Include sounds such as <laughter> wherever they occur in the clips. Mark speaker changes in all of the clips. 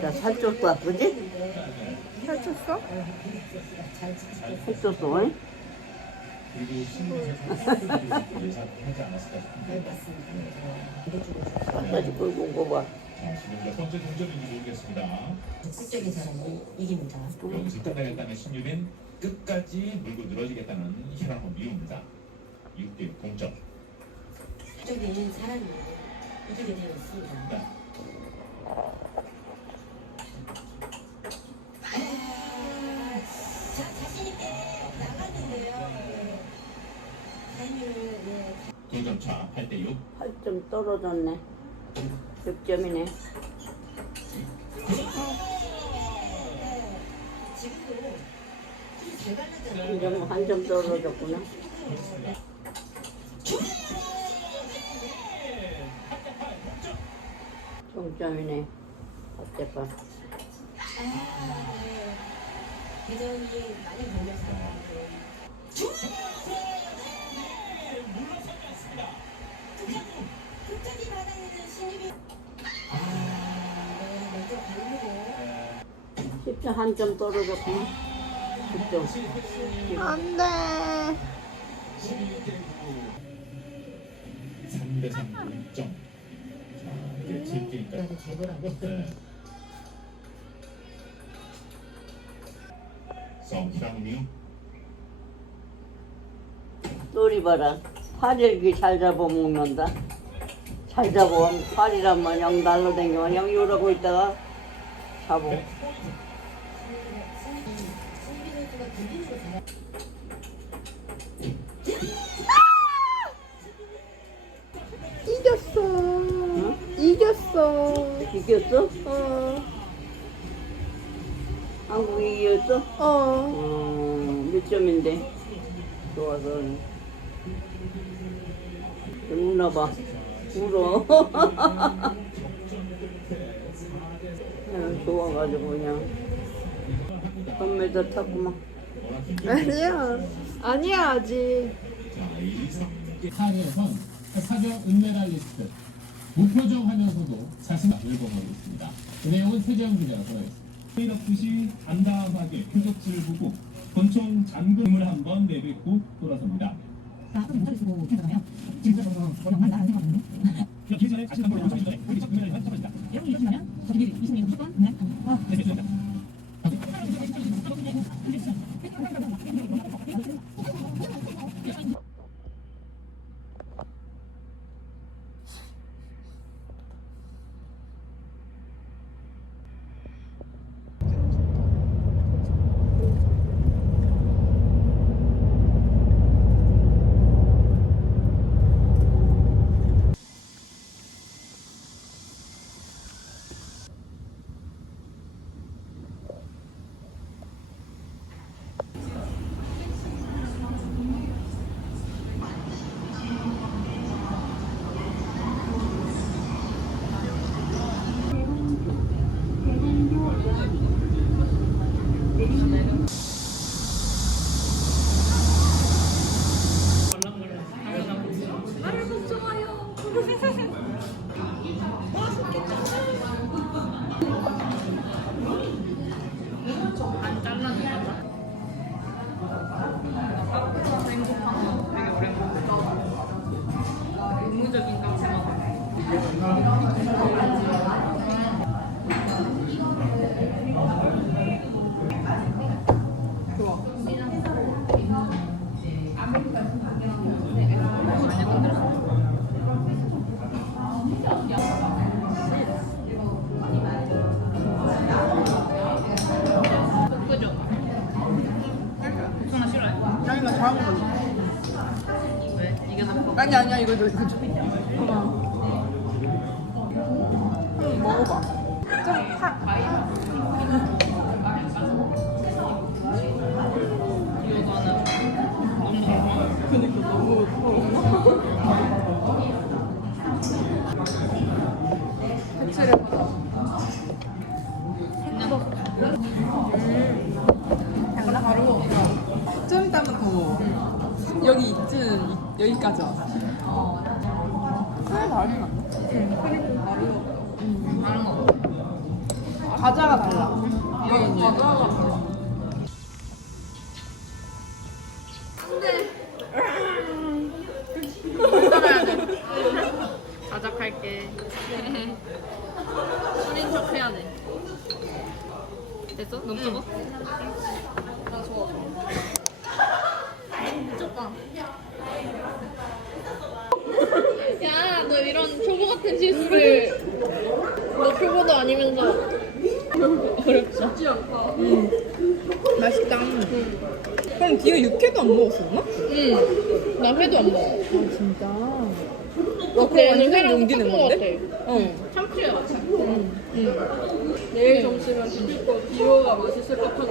Speaker 1: 나 살쪘어, 아프지?
Speaker 2: 살쪘어?
Speaker 1: 살쪘어, 응?
Speaker 3: 그리고 예상하지 않았을까
Speaker 1: 끌고 온거 봐.
Speaker 3: 자, 지금 몇 번째 동점인지 모르겠습니다.
Speaker 4: 적극적인 사람이 이깁니다.
Speaker 3: 여기서 끝나겠다는 신유는 끝까지 물고 늘어지겠다는 희망을 미웁니다. 6대 동점.
Speaker 4: 적극적인 사람이 이기게 되어 있습니다.
Speaker 3: 네.
Speaker 4: 자, 자신있게 나갔는데요. 타이밍을, 예.
Speaker 3: 동점 차 8대 6.
Speaker 1: 8점 떨어졌네. 6점이네.
Speaker 4: 지금도
Speaker 1: 한 점 떨어졌구나. 동점이네. 어쨌건.
Speaker 4: 대전이 많이 걸리고.
Speaker 1: 10점 한 점 떨어졌구나. 10점.
Speaker 2: 안 돼.
Speaker 3: 3대 3 동점. 질기니까.
Speaker 4: 나도 제보라고.
Speaker 3: 네. 희랑이요.
Speaker 1: 놀이 봐라. 팔일기 잘 잡아먹는다. 잘 잡아. 팔이라면 영 날라다니면 영 요러고 있다가 잡아.
Speaker 2: 이겼어. 이겼어?
Speaker 1: 어. 한국이 이겼어?
Speaker 2: 어.
Speaker 1: 어, 몇 점인데? 좋아서. 울나 봐. 울어. 아유, 좋아가지고 그냥. 건매도 탔구만.
Speaker 2: 아니야. 아니야 아직.
Speaker 3: 자, 1, 3.
Speaker 5: 한일선 사저 은메달리스트 무표정하면서도 자신을 열범하고 있습니다. 그 내용은 최재형 기자가 전해졌습니다. 이렇듯이 담담하게 표적지를 보고 권총 잠금을 한번 내뱉고 돌아섭니다. 기 전에 자신 한번 보여주기 전에 우리 금메달을 한번 잡아줍니다. 네, 됐습니다.
Speaker 6: 여기까지 와서. 살 다르진 않나? 응, 다른.
Speaker 5: 과자가 달라.
Speaker 2: 이건 과자가
Speaker 5: 자작할게. 술인 척 해야 돼. 됐어? 너무 적어? 나 좋아. 미쳤다. 야, 너 이런 초보 같은 실수를 너 초보도 아니면서 어렵지? 쉽지 않다.
Speaker 2: 맛있다. 그럼 뒤에 육회도 안 먹었었나?
Speaker 5: 응. 나 회도 안 먹어.
Speaker 2: 아 진짜. 와 그거
Speaker 5: 얘는
Speaker 2: 완전
Speaker 5: 회랑
Speaker 2: 용기 낸
Speaker 5: 섞은 것
Speaker 2: 건데?
Speaker 5: 같아.
Speaker 2: 응.
Speaker 5: 참치야. 내일 점심은 비빌 거 비오가 맛있을 것 같아.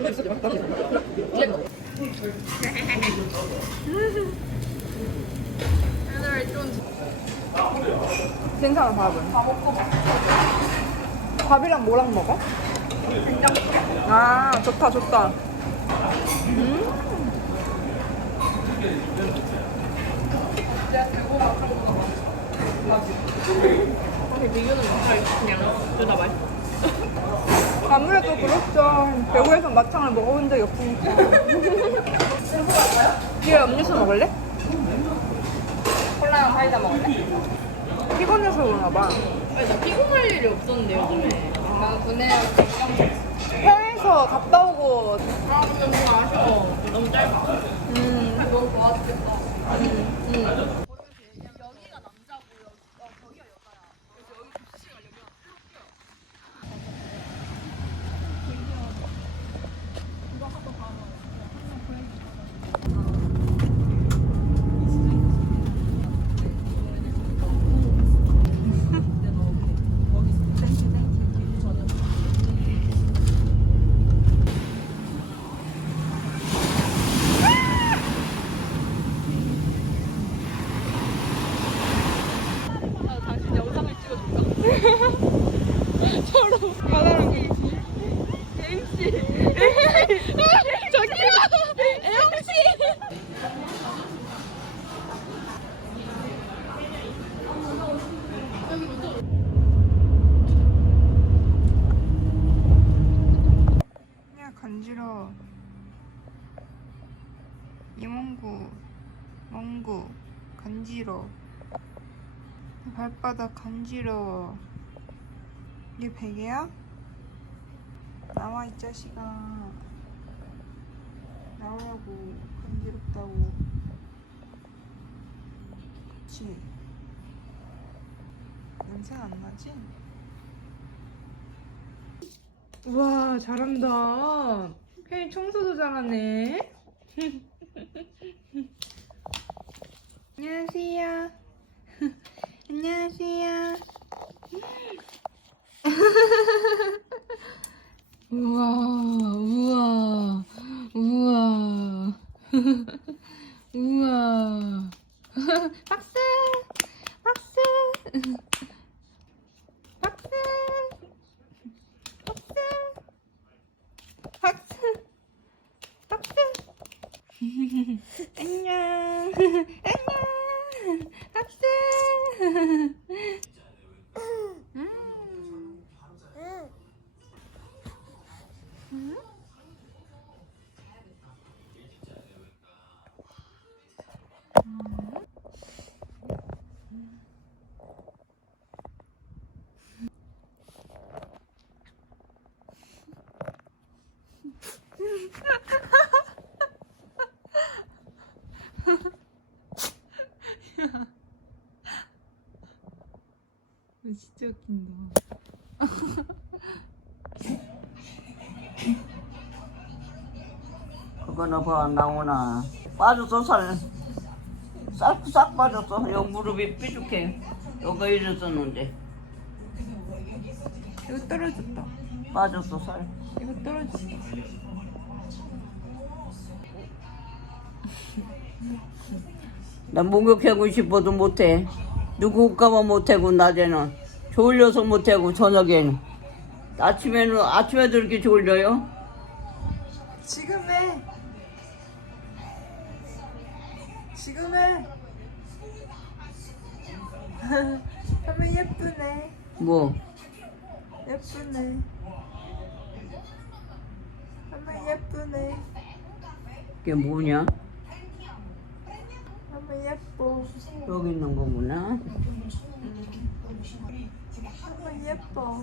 Speaker 5: 맛있어.
Speaker 2: 괜찮아 밥은. 밥이랑 뭐랑 먹어? 아 좋다 좋다.
Speaker 5: 비교는 그냥 둘다 맛있어.
Speaker 2: 아무래도 그렇죠. 배우에서 막창을 먹어본 적이 없으니까. <laughs> 뒤에 음료수 먹을래? 콜라랑 사이다 먹을래? 피곤해서 그런가 봐.
Speaker 5: 아니, 나 피곤할 일이 없었는데 요즘에.
Speaker 2: 나 군에 해외에서 갔다 오고
Speaker 5: 아 근데 너무 아쉬워. 너무 짧아.
Speaker 2: 음,
Speaker 5: 너무 좋았겠다.
Speaker 2: 야 간지러워 이몽구 멍구 간지러워 발바닥 간지러워. 이게 베개야? 나와 이 자식아. 나오라고. 간지럽다고. 그치? 냄새 안 나지? 우와 잘한다. 혜인 청소도 잘하네. <laughs> 안녕하세요 안녕하세요. 우와 우와 우와. <laughs> 우와. <laughs> 박수! 박수! 박수! 박수! 박수! <laughs> 안녕. 안녕 박수 <laughs>
Speaker 1: 거는 봐 나오나 빠졌어 살. 싹, 싹 빠졌어. 여기 무릎이 삐죽해. 여기가 이랬었는데
Speaker 2: 이거 떨어졌다
Speaker 1: 빠졌어 살.
Speaker 2: 이거 떨어졌다
Speaker 1: 난 목욕하고 싶어도 못해. 누구 올까봐 못하고 낮에는 졸려서 못하고 저녁에는 아침에는 아침에도 이렇게 졸려요?
Speaker 2: 지금 해. 지금 해. <laughs> 하면 예쁘네.
Speaker 1: 뭐?
Speaker 2: 예쁘네. 하면 예쁘네.
Speaker 1: 그게 뭐냐?
Speaker 2: 하면 예뻐.
Speaker 1: 여기 있는 거구나.
Speaker 2: 하면 예뻐.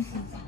Speaker 2: Thank you.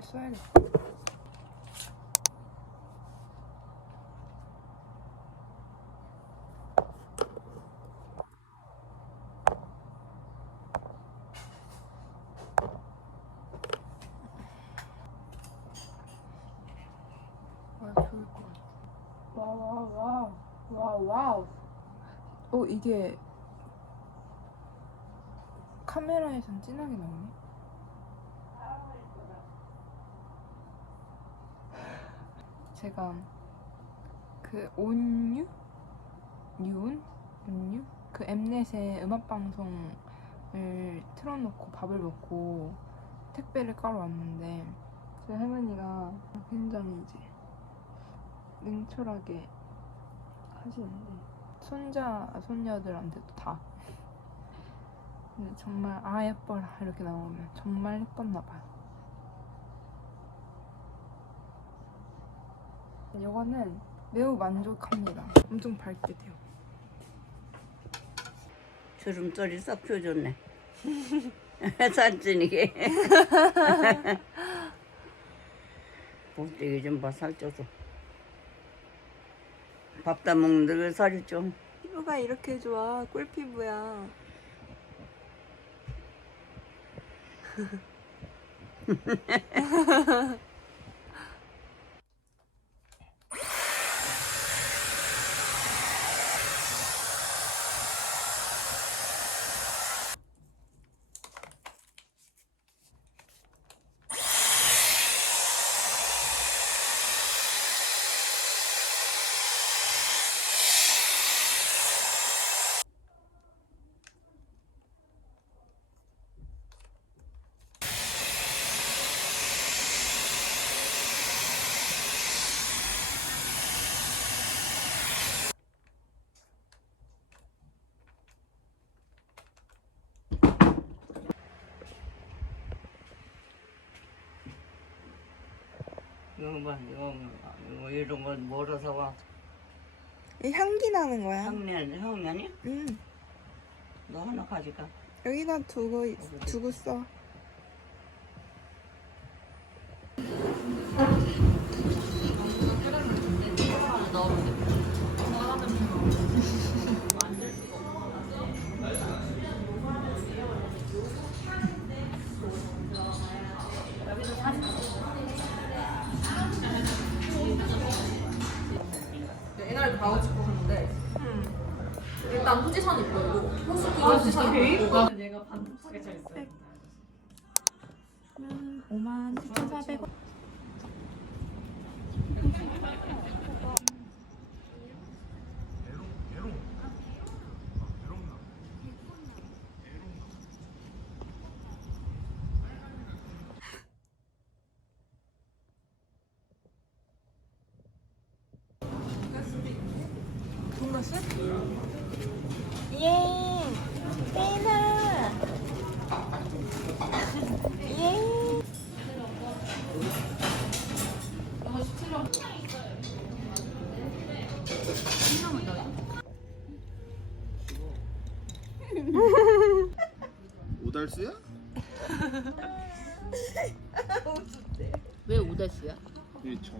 Speaker 2: 써야겠다. 와와와와와우. 와우, 와우. 어 이게 카메라에선 진하게 나오네. 제가 그 온유? 뉴운 온유? 그 엠넷의 음악 방송을 틀어놓고 밥을 먹고 택배를 까러 왔는데 제 할머니가 굉장히 이제 냉철하게 하시는데 손자 손녀들한테도 다. 근데 정말 아 예뻐라 이렇게 나오면 정말 예뻤나 봐요. 이거는 매우 만족합니다. 엄청 밝게 돼요.
Speaker 1: 주름살이 싹 펴졌네. 살찌니게. 목대기 좀 봐, 살쪄서. 밥 다 먹는데 왜 살이 좀.
Speaker 2: 피부가 이렇게 좋아. 꿀 피부야. <laughs>
Speaker 1: 봐, 이거, 이거 이런 건 뭐로 사와?
Speaker 2: 이 향기 나는 거야.
Speaker 1: 향이 아니야?
Speaker 2: 응.
Speaker 1: 너 하나 가져가.
Speaker 2: 여기다 두고 두고 써.
Speaker 7: 돈가스? 예! 빼나! <laughs> 예!
Speaker 8: 오달수야?
Speaker 5: 왜 오다시야?
Speaker 8: 일청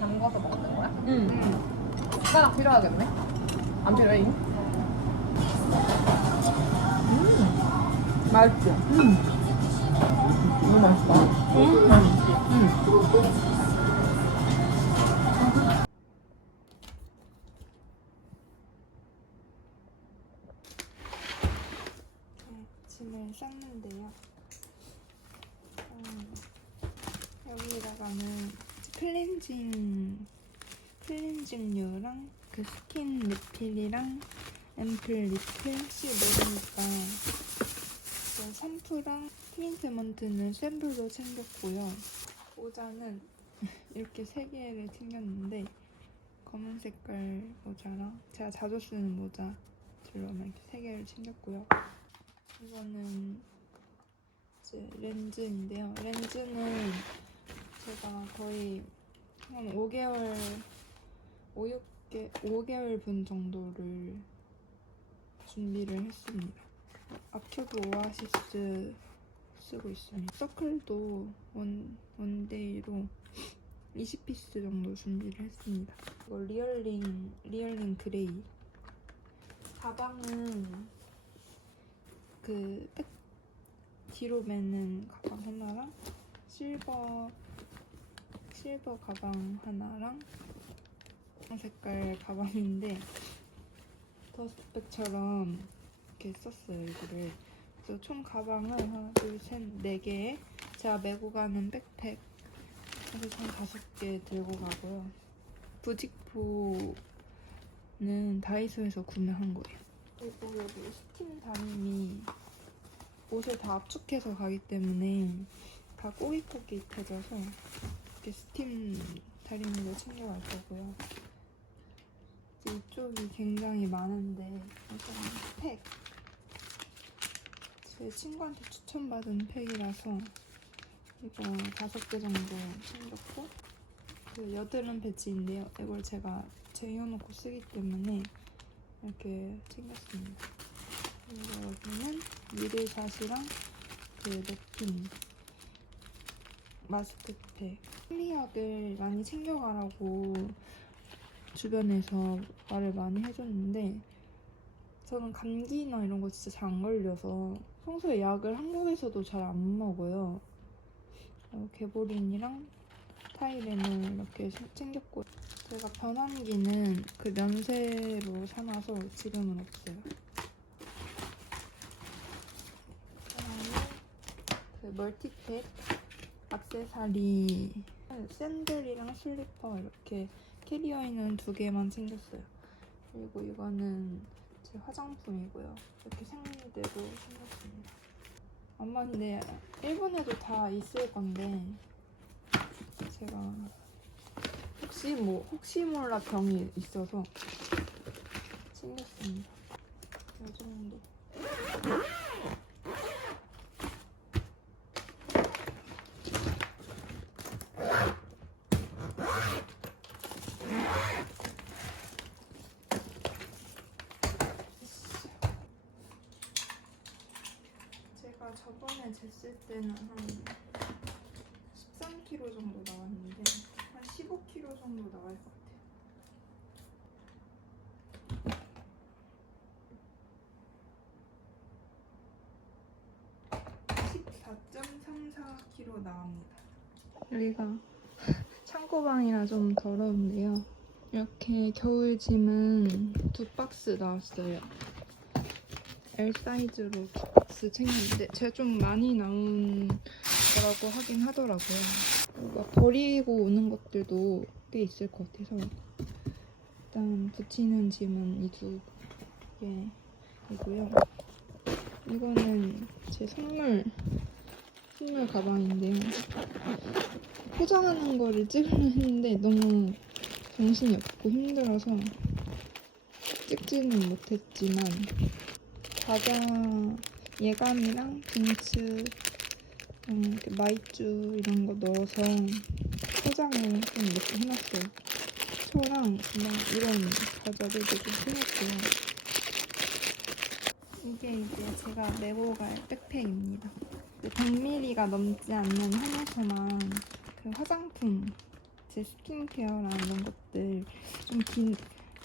Speaker 7: 담가서 먹는 거야? 응. 숟가락 필요하겠네? 안 필요해? 맛있지? 음. 너무 맛있다. 음. 맛있지? 음.
Speaker 2: 짐을 쌌는데요. 음, 여기다가는 클렌징 클렌징류랑 그 스킨 리필이랑 앰플 리필 혹시 모르니까 그 샴푸랑 트리트먼트는 샘플로 챙겼고요. 모자는 <laughs> 이렇게 세 개를 챙겼는데 검은 색깔 모자랑 제가 자주 쓰는 모자 들로만 이렇게 세 개를 챙겼고요. 이거는 이제 렌즈인데요. 렌즈는 제가 거의 한 5개월, 5, 6개, 5개월 분 정도를 준비를 했습니다. 아큐브 오아시스 쓰고 있습니다. 서클도 원, 원데이로 20피스 정도 준비를 했습니다. 이거 리얼링, 리얼링 그레이. 가방은 그 백, 뒤로 매는 가방 하나랑 실버 실버 가방 하나랑 이 색깔 가방인데 더스트백처럼 이렇게 썼어요 이거를. 그래서 총 가방은 하나 둘셋네 개에 제가 메고 가는 백팩. 그래서 총 다섯 개 들고 가고요. 부직포는 다이소에서 구매한 거예요. 그리고 여기 스팀 담임이 옷을 다 압축해서 가기 때문에 다 꼬깃꼬깃해져서 이렇게 스팀 다리미로 챙겨갈 거고요. 이쪽이 굉장히 많은데 일단 팩. 제 친구한테 추천받은 팩이라서 이거 다섯 개 정도 챙겼고 그 여드름 배지인데요. 이걸 제가 쟁여놓고 쓰기 때문에 이렇게 챙겼습니다. 그리고 여기는 미르샷이랑 그 냅킨 마스크팩 생리약을 많이 챙겨가라고 주변에서 말을 많이 해줬는데 저는 감기나 이런 거 진짜 잘 안 걸려서 평소에 약을 한국에서도 잘 안 먹어요. 어, 개보린이랑 타이레놀 이렇게 챙겼고. 제가 변환기는 그 면세로 사놔서 지금은 없어요. 그 멀티팩 악세사리 샌들이랑 슬리퍼 이렇게 캐리어에는 두 개만 챙겼어요. 그리고 이거는 제 화장품이고요. 이렇게 생리대로 챙겼습니다. 아마 근데 일본에도 다 있을 건데 제가 혹시 뭐 혹시 몰라 병이 있어서 챙겼습니다. 이 정도. 제가 저번에 쟀을 때는 한 13kg 정도 나왔는데 한 15kg 정도 나갈 것 같아요. 14.34kg 나옵니다. 여기가 <laughs> 창고방이라 좀 더러운데요. 이렇게 겨울 짐은 두 박스 나왔어요. L 사이즈로 두 박스 챙겼는데 제가 좀 많이 나온 거라고 하긴 하더라고요. 뭔가 버리고 오는 것들도 꽤 있을 것 같아서 일단 붙이는 짐은 이 두 개이고요. 이거는 제 선물 선물 가방인데요. 포장하는 거를 찍으려 했는데 너무 정신이 없고 힘들어서 찍지는 못했지만 과자 예감이랑 빈츠 음, 그 마이쮸 이런 거 넣어서 포장을 좀 이렇게 해놨어요. 초랑 그냥 이런 과자들도 좀 해놨고요. 이게 이제 제가 메고 갈 백팩입니다. 100ml가 넘지 않는 한에서만 그 화장품, 제 스킨케어랑 이런 것들 좀 긴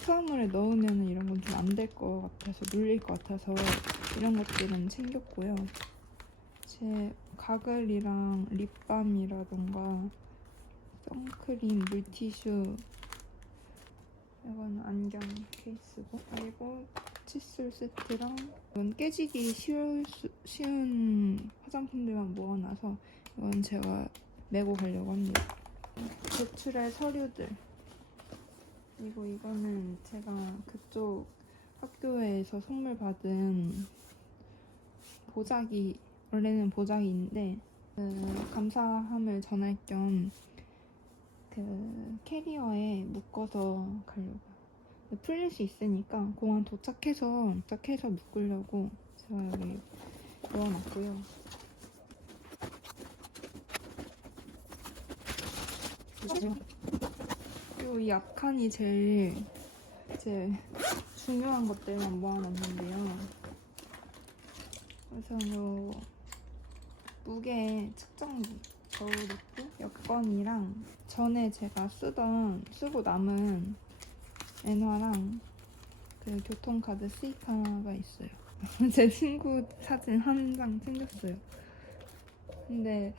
Speaker 2: 처음으로 넣으면 이런 건 좀 안 될 것 같아서 물릴 것 같아서 이런 것들은 챙겼고요. 제 가글이랑 립밤이라던가 선크림, 물티슈 이거는 안경 케이스고 그리고 칫솔 세트랑 이건 깨지기 쉬울 수- 쉬운 화장품들만 모아놔서 이건 제가 메고 가려고 합니다. 제출할 서류들 그리고 이거는 제가 그쪽 학교에서 선물 받은 보자기 원래는 보자기인데 그 감사함을 전할 겸 그 캐리어에 묶어서 가려고 풀릴 수 있으니까 공항 도착해서 도착해서 묶으려고 제가 여기 넣어놨고요. 그리고 이 앞칸이 제일 제 중요한 것들만 모아놨는데요. 우선 요 무게 측정기 거울있고 여권이랑 전에 제가 쓰던 쓰고 남은 엔화랑 그 교통카드 스이카가 있어요. <laughs> 제 친구 사진 한 장 챙겼어요. 근데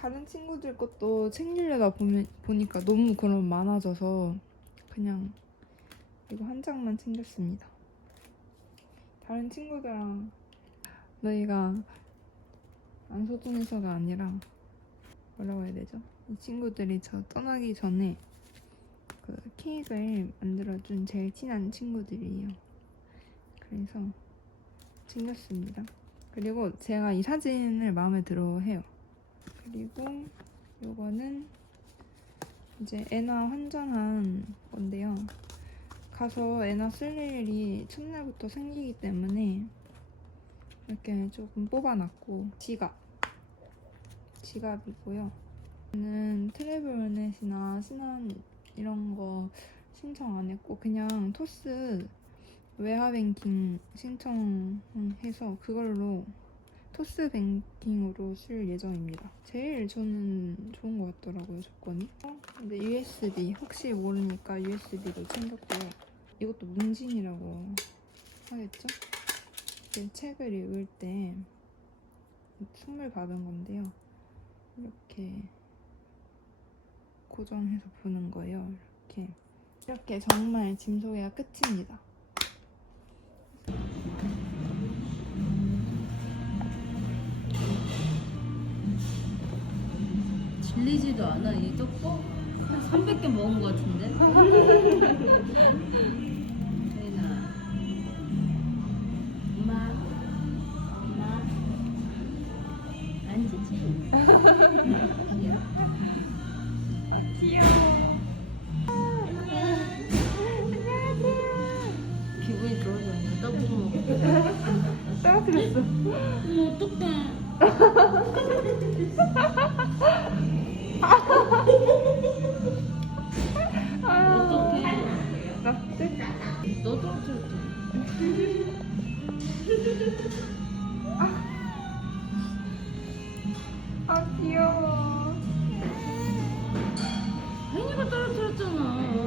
Speaker 2: 다른 친구들 것도 챙기려다 보면, 보니까 너무 그런 많아져서 그냥 이거 한 장만 챙겼습니다. 다른 친구들랑 너희가 안 소중해서가 아니라 뭐라고 해야 되죠? 이 친구들이 저 떠나기 전에 그 케이크를 만들어준 제일 친한 친구들이에요. 그래서 챙겼습니다. 그리고 제가 이 사진을 마음에 들어 해요. 그리고 요거는 이제 애나 환전한 건데요. 가서 애나 쓸 일이 첫날부터 생기기 때문에 이렇게 조금 뽑아놨고 지갑 지갑이고요. 저는 트래블넷이나 신한 이런 거 신청 안 했고 그냥 토스 웨하뱅킹 신청해서 그걸로 토스 뱅킹으로 쓸 예정입니다. 제일 저는 좋은 것 같더라고요 조건이. 어? 근데 USB 혹시 모르니까 USB도 챙겼고요. 이것도 문진이라고 하겠죠? 제 책을 읽을 때 선물 받은 건데요. 이렇게 고정해서 보는 거예요. 이렇게 이렇게 정말 짐 소개가 끝입니다.
Speaker 5: 질리지도 않아. 이 떡국 한 300개 먹은 것 같은데? 태인아. 엄마. 엄마. 앉으지. 기분이 좋아졌네 떡국 먹고
Speaker 2: 떨어뜨렸어.
Speaker 5: 어머 어떡해 어떡해 <laughs> 아 귀여워. 아,
Speaker 2: 괜히가
Speaker 7: 떨어뜨렸잖아.